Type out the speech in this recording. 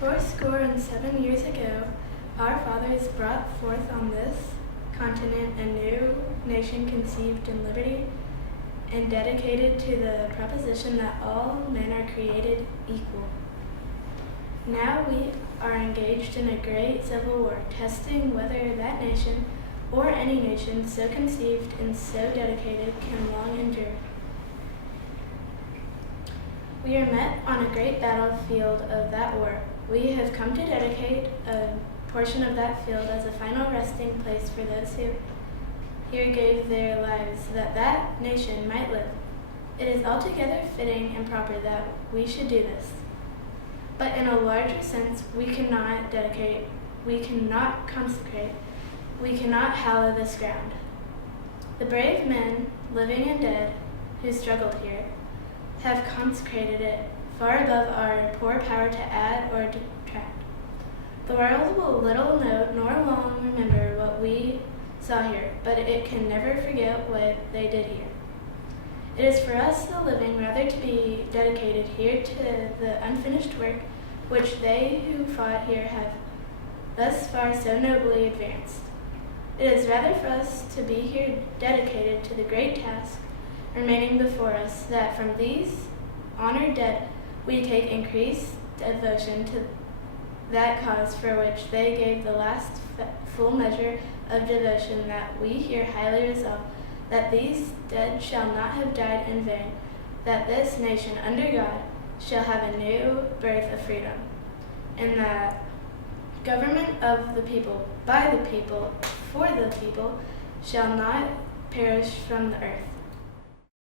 Fourscore and 7 years ago, our fathers brought forth on this continent a new nation conceived in liberty and dedicated to the proposition that all men are created equal. Now we are engaged in a great civil war, testing whether that nation or any nation so conceived and so dedicated can long endure. We are met on a great battlefield of that war. We have come to dedicate a portion of that field as a final resting place for those who here gave their lives that that nation might live. It is altogether fitting and proper that we should do this. But in a larger sense, we cannot dedicate, we cannot consecrate, we cannot hallow this ground. The brave men, living and dead, who struggled here, have consecrated it far above our poor power to add or detract. The world will little know nor long remember what we saw here, but it can never forget what they did here. It is for us, the living, rather to be dedicated here to the unfinished work which they who fought here have thus far so nobly advanced. It is rather for us to be here dedicated to the great task remaining before us, that from these honored dead we take increased devotion to that cause for which they gave the last full measure of devotion, that we here highly resolve that these dead shall not have died in vain, that this nation under God shall have a new birth of freedom, and that government of the people, by the people, for the people, shall not perish from the earth.